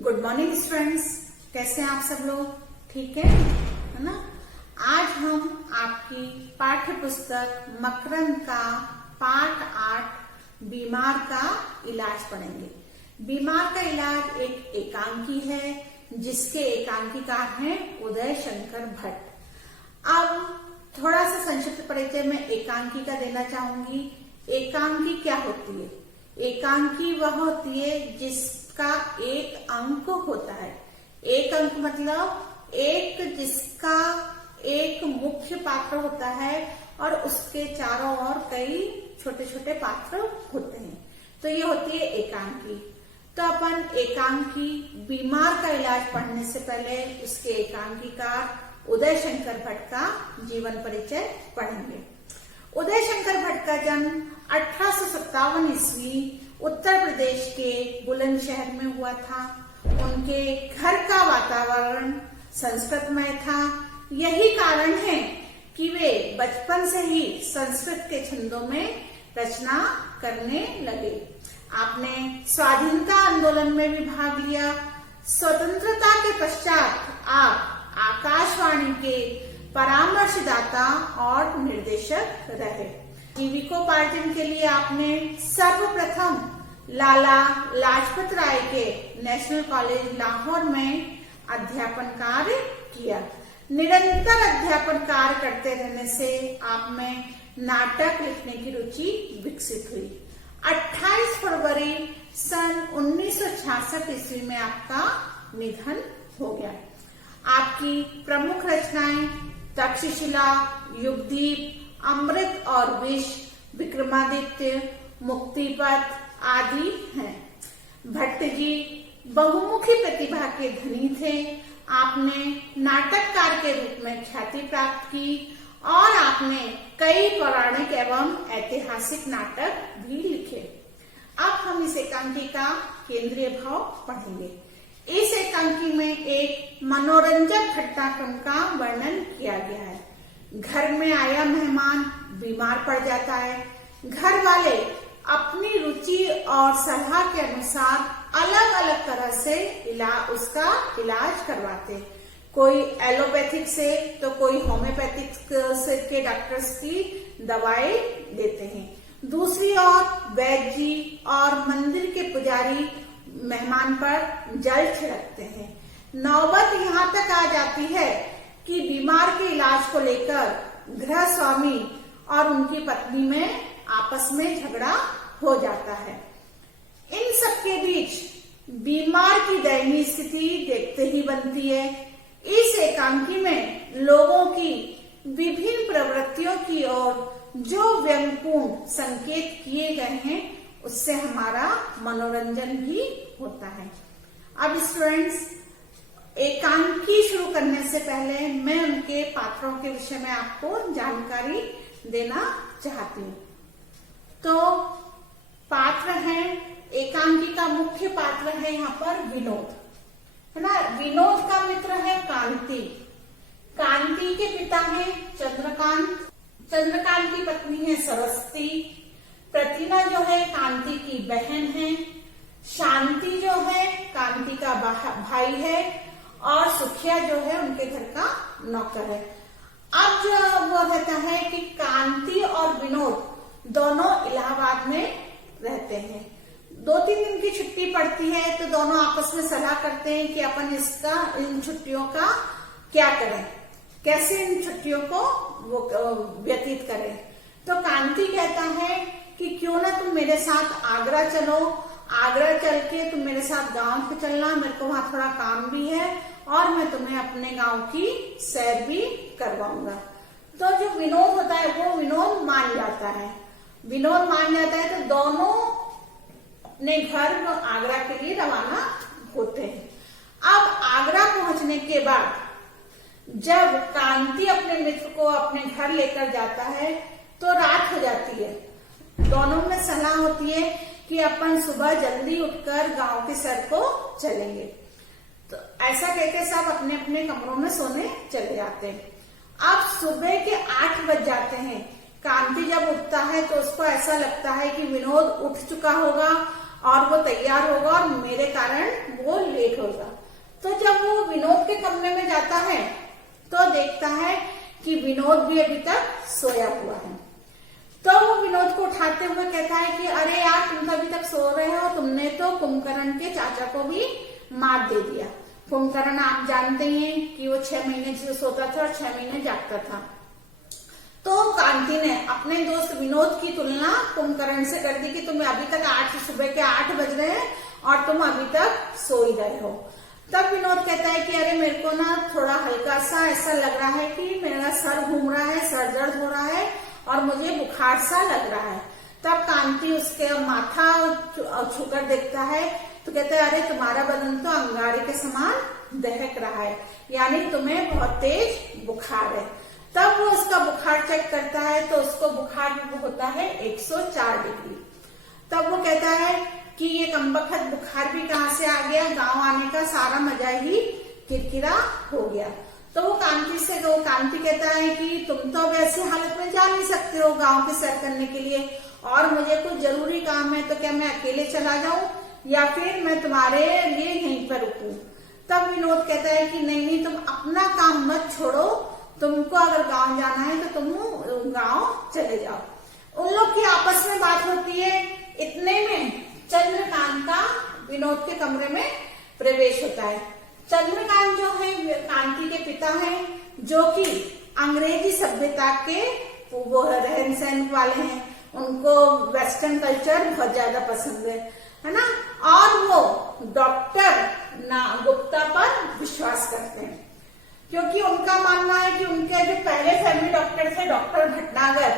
Good morning students, कैसे हैं आप सब लोग? ठीक है ना। आज हम आपकी पाठ्य पुस्तक मकरंद का पाठ 8 बीमार का इलाज पढ़ेंगे। बीमार का इलाज एक एकांकी है जिसके एकांकीकार हैं उदय शंकर भट्ट। अब थोड़ा सा संक्षिप्त परिचय में एकांकी का देना चाहूंगी। एकांकी क्या होती है? एकांकी वह होती है जिसका एक अंक होता है। एक अंक मतलब एक जिसका एक मुख्य पात्र होता है और उसके चारों ओर कई छोटे छोटे पात्र होते हैं, तो ये होती है एकांकी। तो अपन एकांकी बीमार का इलाज पढ़ने से पहले उसके एकांकीकार उदय शंकर भट्ट का जीवन परिचय पढ़ेंगे। उदय शंकर भट्ट का जन्म 1857 ईस्वी उत्तर प्रदेश के बुलंदशहर में हुआ था। उनके घर का वातावरण संस्कृतमय था। यही कारण है कि वे बचपन से ही संस्कृत के छंदों में रचना करने लगे। आपने स्वाधीनता आंदोलन में भी भाग लिया। स्वतंत्रता के पश्चात आप आकाशवाणी के परामर्शदाता और निर्देशक रहे। जीविकोपार्जन के लिए आपने सर्वप्रथम लाला लाजपत राय के नेशनल कॉलेज लाहौर में अध्यापन कार्य किया। निरंतर अध्यापन कार्य करते रहने से आप में नाटक लिखने की रुचि विकसित हुई। 28 फरवरी सन 1966 ईस्वी में आपका निधन हो गया। आपकी प्रमुख रचनाएं तक्षशिला, युगदीप, अमृत और विष, विक्रमादित्य, मुक्तिपथ आदि हैं। भट्ट जी बहुमुखी प्रतिभा के धनी थे। आपने नाटककार के रूप में ख्याति प्राप्त की और आपने कई पौराणिक एवं ऐतिहासिक नाटक भी लिखे। अब हम इस एकांकी का केंद्रीय भाव पढ़ेंगे। इस एकांकी में एक मनोरंजक घटनाक्रम का वर्णन किया गया है। घर में आया मेहमान बीमार पड़ जाता है। घर वाले अपनी रुचि और सलाह के अनुसार अलग अलग तरह से उसका इलाज करवाते। कोई एलोपैथिक से तो कोई होम्योपैथिक से के डॉक्टर्स की दवाई देते हैं। दूसरी ओर वैद्य जी और मंदिर के पुजारी मेहमान पर जल छिड़कते हैं। नौबत यहाँ तक आ जाती है कि बीमार के इलाज को लेकर गृह स्वामी और उनकी पत्नी में आपस में झगड़ा हो जाता है। इन सबके बीच बीमार की दयनीय स्थिति देखते ही बनती है। इस एकांकी में लोगों की विभिन्न प्रवृत्तियों की ओर जो व्यंगपूर्ण संकेत किए गए हैं उससे हमारा मनोरंजन भी होता है। अब स्टूडेंट्स, एकांकी शुरू करने से पहले मैं उनके पात्रों के विषय में आपको जानकारी देना चाहती हूँ। तो पात्र हैं, एकांकी का मुख्य पात्र है यहाँ पर विनोद, है ना। विनोद का मित्र है कांति। कांति के पिता है चंद्रकांत। चंद्रकांत की पत्नी है सरस्वती। प्रतिमा जो है कांति की बहन है। शांति जो है कांति का भाई है और सुखिया जो है उनके घर का नौकर है। अब जो वो रहता है कि कांति और विनोद दोनों इलाहाबाद में रहते हैं। 2-3 दिन की छुट्टी पड़ती है तो दोनों आपस में सलाह करते हैं कि अपन इन छुट्टियों का क्या करें, कैसे इन छुट्टियों को वो व्यतीत करें। तो कांति कहता है कि क्यों ना तुम मेरे साथ आगरा चलो। आगरा चल के तुम मेरे साथ गांव पे चलना, मेरे को वहां थोड़ा काम भी है और मैं तुम्हें अपने गांव की सैर भी करवाऊंगा। तो जो विनोद होता है वो विनोद मान जाता है। विनोद मान जाता है तो दोनों अपने घर आगरा के लिए रवाना होते हैं। अब आगरा पहुंचने के बाद जब कांति अपने मित्र को अपने घर लेकर जाता है तो रात हो जाती है। दोनों में सलाह होती है कि अपन सुबह जल्दी उठकर गांव के सर को चलेंगे। तो ऐसा कहकर सब अपने अपने कमरों में सोने चले जाते हैं। अब सुबह के 8 बज जाते हैं। कांति जब उठता है तो उसको ऐसा लगता है कि विनोद उठ चुका होगा और वो तैयार होगा और मेरे कारण वो लेट होगा। तो जब वो विनोद के कमरे में जाता है तो देखता है कि विनोद भी अभी तक सोया हुआ है। तो वो विनोद को उठाते हुए कहता है कि अरे यार, तुम तो अभी तक सो रहे हो, तुमने तो कुंभकर्ण के चाचा को भी मात दे दिया। कुंभकर्ण आप जानते हैं कि वो 6 महीने से सोता था और 6 महीने जागता था। तो कांति ने अपने दोस्त विनोद की तुलना कुंभकर्ण से कर दी कि तुम्हें अभी तक सुबह के 8 बज रहे हैं और तुम अभी तक सो ही रहे हो। तब विनोद कहता है कि अरे मेरे को ना थोड़ा हल्का सा ऐसा लग रहा है कि मेरा सर घूम रहा है, सर दर्द हो रहा है और मुझे बुखार सा लग रहा है। तब कांति उसके माथा छूकर देखता है तो कहता है अरे तुम्हारा बदन तो अंगारे के समान दहक रहा है, यानी तुम्हें बहुत तेज बुखार है। तब वो उसका बुखार चेक करता है तो उसको बुखार होता है 104 डिग्री। तब वो कहता है कि ये कमबख्त बुखार भी कहाँ से आ गया, गांव आने का सारा मजा ही किरकिरा हो गया। तो वो कांति कहता है कि तुम तो अब ऐसी हालत में जा नहीं सकते हो गांव की सैर करने के लिए, और मुझे कुछ जरूरी काम है, तो क्या मैं अकेले चला जाऊं या फिर मैं तुम्हारे लिए यहीं पर रुकूं। तब विनोद कहता है कि नहीं, तुम अपना काम मत छोड़ो, तुमको अगर गांव जाना है तो तुम गांव चले जाओ। उन लोग की आपस में बात होती है। इतने में चंद्रकांत का विनोद के कमरे में प्रवेश होता है। चंद्रकांत जो है कांति के पिता हैं, जो कि अंग्रेजी सभ्यता के वो रहन सहन वाले हैं। उनको वेस्टर्न कल्चर बहुत ज्यादा पसंद है ना, और वो डॉक्टर गुप्ता पर विश्वास करते हैं, क्योंकि उनका मानना है कि उनके जो पहले फैमिली डॉक्टर थे डॉक्टर भटनागर,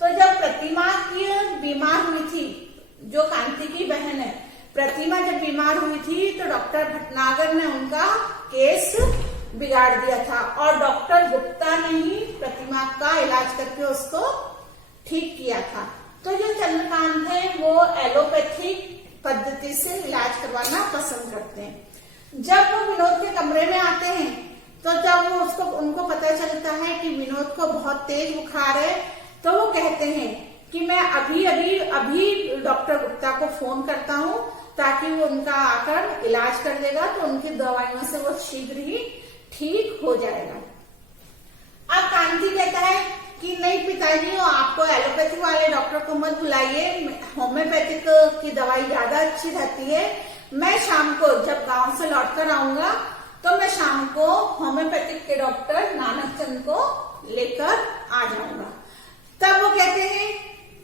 तो जब प्रतिमा की बीमार हुई थी, जो कांति की बहन है, प्रतिमा जब बीमार हुई थी तो डॉक्टर भटनागर ने उनका केस बिगाड़ दिया था और डॉक्टर गुप्ता ने ही प्रतिमा का इलाज करके उसको ठीक किया था। तो जो चंद्रकांत है वो एलोपैथिक पद्धति से इलाज करवाना पसंद करते हैं। जब वो विनोद के कमरे में आते हैं तो जब वो उनको पता चलता है कि विनोद को बहुत तेज बुखार है, तो वो कहते हैं कि मैं अभी डॉक्टर गुप्ता को फोन करता हूँ ताकि वो उनका आकर इलाज कर देगा, तो उनकी दवाइयों से वो शीघ्र ही ठीक हो जाएगा। अब कांति कहता है कि नहीं पिताजी, आपको एलोपैथिक वाले डॉक्टर को मत बुलाइए, होम्योपैथिक की दवाई ज्यादा अच्छी रहती है। मैं शाम को जब गांव से लौटकर आऊंगा तो मैं शाम को होम्योपैथिक के डॉक्टर नानक चंद को लेकर आ जाऊंगा। तब वो कहते हैं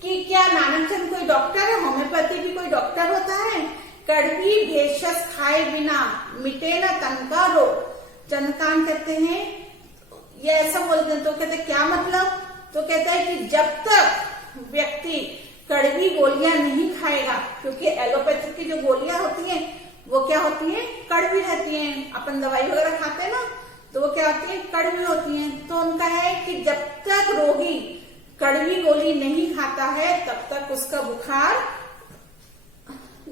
कि क्या नानक चंद कोई डॉक्टर है, होम्योपैथी भी कोई डॉक्टर होता है? कड़वी भेषज खाए बिना मिटे न तन का रोग। चंद्रकांत कहते हैं, ये ऐसा बोलते हैं, तो कहते क्या मतलब? तो कहता है कि जब तक व्यक्ति कड़वी गोलियां नहीं खाएगा, क्योंकि एलोपैथिक की जो गोलियां होती हैं वो क्या होती हैं, कड़वी रहती हैं। अपन दवाई वगैरह खाते हैं ना, तो वो क्या होती है, कड़वी होती हैं। तो उनका है कि जब तक रोगी कड़वी गोली नहीं खाता है तब तक उसका बुखार,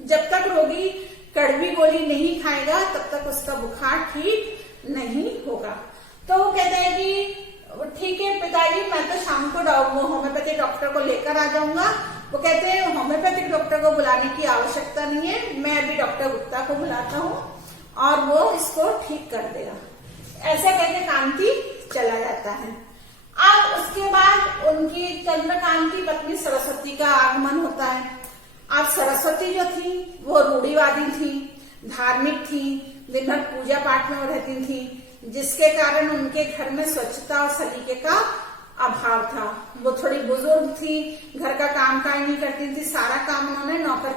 जब तक रोगी कड़वी गोली नहीं खाएगा तब तक उसका बुखार ठीक नहीं होगा। तो वो कहता है कि ठीक है पिताजी, मैं तो शाम को होम्योपैथिक डॉक्टर को लेकर आ जाऊंगा। वो कहते हैं होम्योपैथिक डॉक्टर को बुलाने की आवश्यकता नहीं है, मैं अभी डॉक्टर गुप्ता को बुलाता हूँ और वो इसको ठीक कर देगा। ऐसा कहकर कांति चला जाता है। अब उसके बाद उनकी चंद्रकांत की पत्नी सरस्वती का आगमन होता है। अब सरस्वती जो थी वो रूढ़िवादी थी, धार्मिक थी, दिन भर पूजा पाठ में रहती थी, जिसके कारण उनके घर में स्वच्छता और सलीके का अभाव था। वो थोड़ी बुजुर्ग थी, घर का काम काज नहीं करती थी, सारा काम उन्होंने नौकरों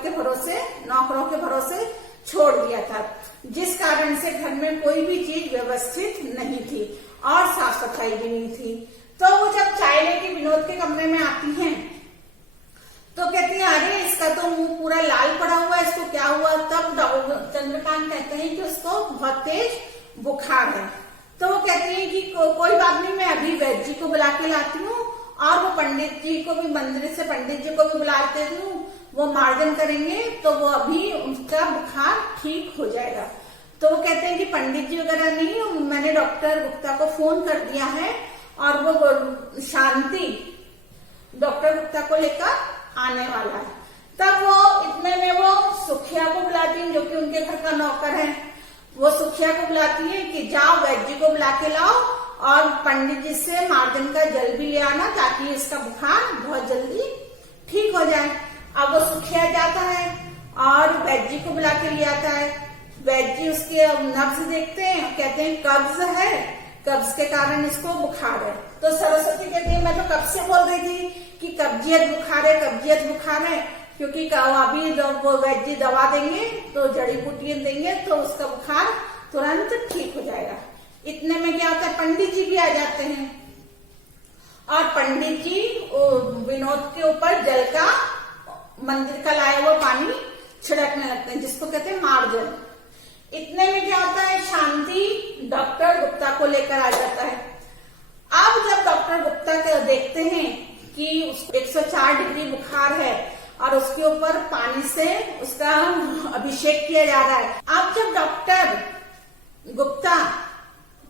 के भरोसे छोड़ दिया था, जिस कारण से घर में कोई भी चीज व्यवस्थित नहीं थी और साफ सफाई भी नहीं थी। तो वो जब चाय लेके विनोद के कमरे में आती हैं तो कहती है अरे इसका तो मुंह पूरा लाल पड़ा हुआ है, इसको क्या हुआ? तब चंद्रकांत कहते हैं कि उसको बहुत तेज बुखार है। तो वो कहती है कि कोई बात नहीं, मैं अभी वैद्य जी को बुला के लाती हूँ और वो पंडित जी को भी, मंदिर से पंडित जी को भी बुलाते हूँ, वो मार्जन करेंगे तो वो अभी उनका बुखार ठीक हो जाएगा। तो वो कहते हैं कि पंडित जी वगैरह नहीं, मैंने डॉक्टर गुप्ता को फोन कर दिया है और वो शांति डॉक्टर गुप्ता को लेकर आने वाला है। तब वो इतने में वो सुखिया को बुलाती हैं, जो कि उनके घर का नौकर है। वो सुखिया को बुलाती है कि जाओ वैद्य जी को बुला के लाओ और पंडित जी से मार्जन का जल भी ले आना, ताकि इसका बुखार बहुत जल्दी ठीक हो जाए। अब वो सुखिया जाता है और वैद्य जी को बुला के ले आता है। वैद्य जी उसके नब्ज देखते हैं, कहते हैं कब्ज है, कब्ज के कारण इसको बुखार है। तो सरस्वती कहती है मैं तो कब से बोल रही थी कि कब्जियत बुखार है, कब्जियत बुखार है, क्योंकि अभी वो वैद्य जी दवा देंगे तो जड़ी बूटियां देंगे तो उसका बुखार तुरंत ठीक हो जाएगा। इतने में क्या होता है, पंडित जी भी आ जाते हैं और पंडित जी विनोद के ऊपर जल का, मंदिर का लाया हुआ पानी छिड़कने लगते हैं, जिसको कहते हैं मार्जन। इतने में क्या होता है, शांति डॉक्टर गुप्ता को लेकर आ जाता है। अब जब डॉक्टर गुप्ता को देखते हैं कि उसको 104 डिग्री बुखार है और उसके ऊपर पानी से उसका अभिषेक किया जा रहा है। अब जब डॉक्टर गुप्ता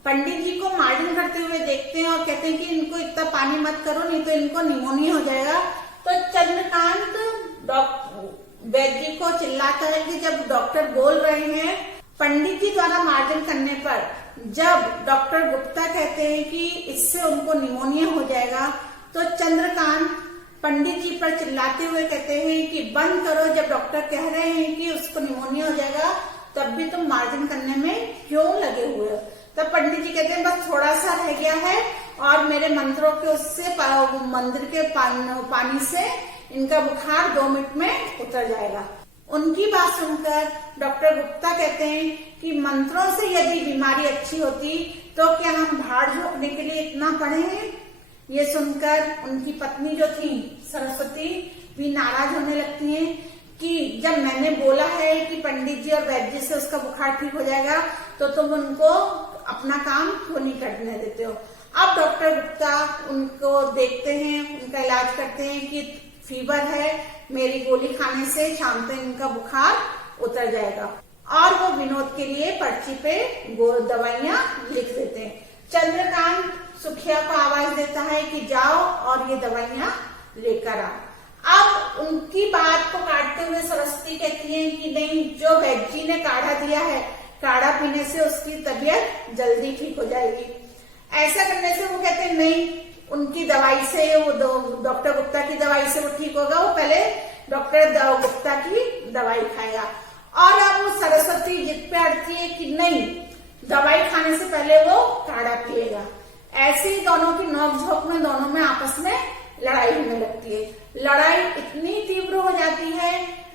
पंडित जी को मार्जन करते हुए देखते हैं और कहते हैं कि इनको इतना पानी मत करो, नहीं तो इनको निमोनिया हो जाएगा, तो चंद्रकांत वैद्य जी को चिल्लाता है कि जब डॉक्टर बोल रहे हैं पंडित जी द्वारा मार्जन करने पर, जब डॉक्टर गुप्ता कहते हैं कि इससे उनको निमोनिया हो जाएगा, तो चंद्रकांत पंडित जी पर चिल्लाते हुए कहते हैं कि बंद करो, जब डॉक्टर कह रहे हैं कि उसको निमोनिया हो जाएगा तब भी तुम मार्जन करने में क्यों लगे हुए हो। तब पंडित जी कहते हैं बस थोड़ा सा रह गया है और मेरे मंत्रों के उससे मंदिर के पानी से इनका बुखार 2 मिनट में उतर जाएगा। उनकी बात सुनकर डॉक्टर गुप्ता कहते हैं कि मंत्रों से यदि बीमारी अच्छी होती तो क्या हम भाड़ झोंकने के लिए इतना पढ़े हैं। ये सुनकर उनकी पत्नी जो थी सरस्वती भी नाराज होने लगती हैं कि जब मैंने बोला है कि पंडित जी और वैद्य जी से उसका बुखार ठीक हो जाएगा तो तुम उनको अपना काम क्यों नहीं करने देते हो। अब डॉक्टर गुप्ता उनको देखते हैं, उनका इलाज करते हैं कि फीवर है, मेरी गोली खाने से शाम तक इनका बुखार उतर जाएगा, और वो विनोद के लिए पर्ची पे दवाइयां लिख देते हैं। चंद्रकांत सुखिया को आवाज देता है कि जाओ और ये दवाइयां लेकर आओ। अब उनकी बात को काटते हुए सरस्वती कहती है कि नहीं, जो वैद्य जी ने काढ़ा दिया है, काढ़ा पीने से उसकी तबीयत जल्दी ठीक हो जाएगी। ऐसा करने से वो कहते हैं नहीं, उनकी दवाई से, वो डॉक्टर गुप्ता की दवाई से वो ठीक होगा, वो पहले डॉक्टर गुप्ता की दवाई खाएगा। और अब वो सरस्वती जिद पे अड़ती है कि नहीं, दवाई खाने से पहले वो काढ़ा पिएगा। ऐसे ही दोनों की नोक-झोंक में दोनों में आपस में लड़ाई होने लगती है। लड़ाई इतनी तीव्र हो जाती है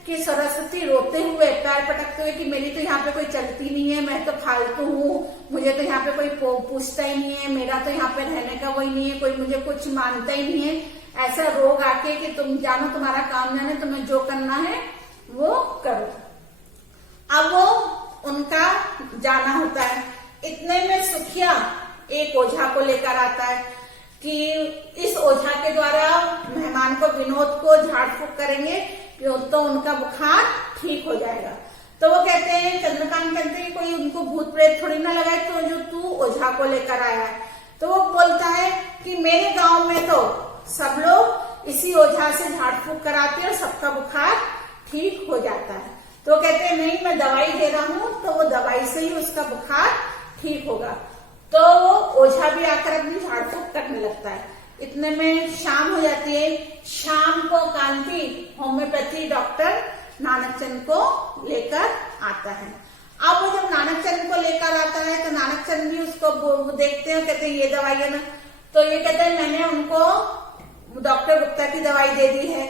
कि सरस्वती रोते हुए, पैर पटकते हुए कि मेरी तो यहाँ पे कोई चलती नहीं है, मैं तो फालतू हूँ, मुझे तो यहाँ पे कोई पूछता ही नहीं है, मेरा तो यहाँ पे रहने का वही नहीं है, कोई मुझे कुछ मानता ही नहीं है। ऐसा रोग आके कि तुम जानो, तुम्हारा काम जाने, तुम्हें जो करना है वो करो। अब वो उनका जाना होता है। इतने में सुखिया एक ओझा को लेकर आता है कि इस ओझा के द्वारा मेहमान को, विनोद को झाड़ फूक करेंगे तो उनका बुखार ठीक हो जाएगा। तो वो कहते हैं, चंद्रकांत कहते हैं कोई उनको भूत प्रेत थोड़ी ना लगाए, तो जो तू ओझा को लेकर आया है। तो वो बोलता है कि मेरे गांव में तो सब लोग इसी ओझा से झाड़ फूक कराते हैं और सबका बुखार ठीक हो जाता है। तो कहते हैं नहीं, मैं दवाई दे रहा हूँ, तो वो दवाई से ही उसका बुखार ठीक होगा। तो वो ओझा भी आकर अपनी झाड़ फूक करने लगता है। इतने में शाम हो जाती है। शाम को कांति होम्योपैथी डॉक्टर नानकचंद को लेकर आता है। अब वो जब नानकचंद को लेकर आता है तो नानकचंद भी उसको देखते हैं, कहते हैं ये दवाई है ना। तो ये कहते हैं मैंने उनको डॉक्टर गुप्ता की दवाई दे दी है।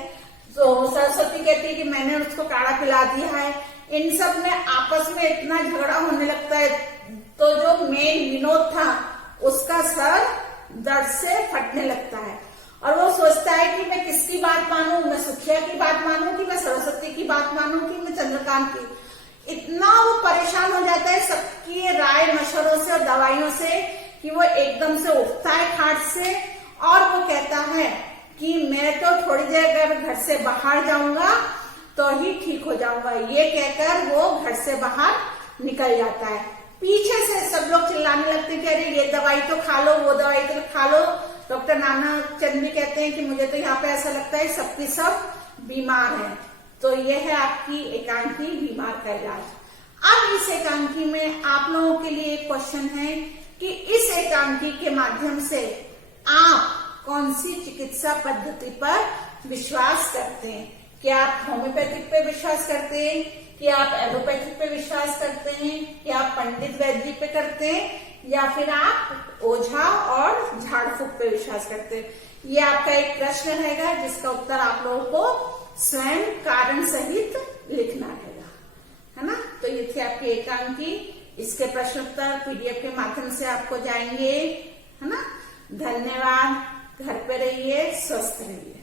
तो सरस्वती कहती है कि मैंने उसको काढ़ा पिला दिया है। इन सब में आपस में इतना झगड़ा होने लगता है। तो जो मेन विनोद था उसका सर दर्द से फटने लगता है और वो सोचता है कि मैं किसकी बात मानूं, मैं सुखिया की बात मानूं कि मैं सरस्वती की बात मानूं कि मैं चंद्रकांत की। इतना वो परेशान हो जाता है सबकी राय मशवरों से और दवाइयों से कि वो एकदम से उठता है खाट से और वो कहता है कि मैं तो थोड़ी देर अगर घर से बाहर जाऊंगा तो ही ठीक हो जाऊंगा। ये कहकर वो घर से बाहर निकल जाता है। पीछे से सब लोग चिल्लाने लगते हैं कि अरे ये दवाई तो खा लो, वो दवाई तो खा लो। डॉक्टर नानकचंद भी कहते हैं कि मुझे तो यहाँ पे ऐसा लगता है सबकी सब बीमार हैं। तो यह है आपकी एकांकी बीमार का इलाज। अब इस एकांकी में आप लोगों के लिए एक क्वेश्चन है कि इस एकांकी के माध्यम से आप कौन सी चिकित्सा पद्धति पर विश्वास करते हैं? क्या आप होम्योपैथिक पे विश्वास करते हैं, क्या आप एलोपैथिक पे विश्वास करते हैं, क्या आप पंडित वैद्य जी पे करते हैं, या फिर आप ओझा और झाड़ फूक पे विश्वास करते हैं? ये आपका एक प्रश्न रहेगा जिसका उत्तर आप लोगों को स्वयं कारण सहित लिखना रहेगा, है ना। तो ये थी आपकी एकांकी। इसके प्रश्न उत्तर पीडीएफ के माध्यम से आपको जाएंगे, है ना। धन्यवाद। घर पे रहिए, स्वस्थ रहिए।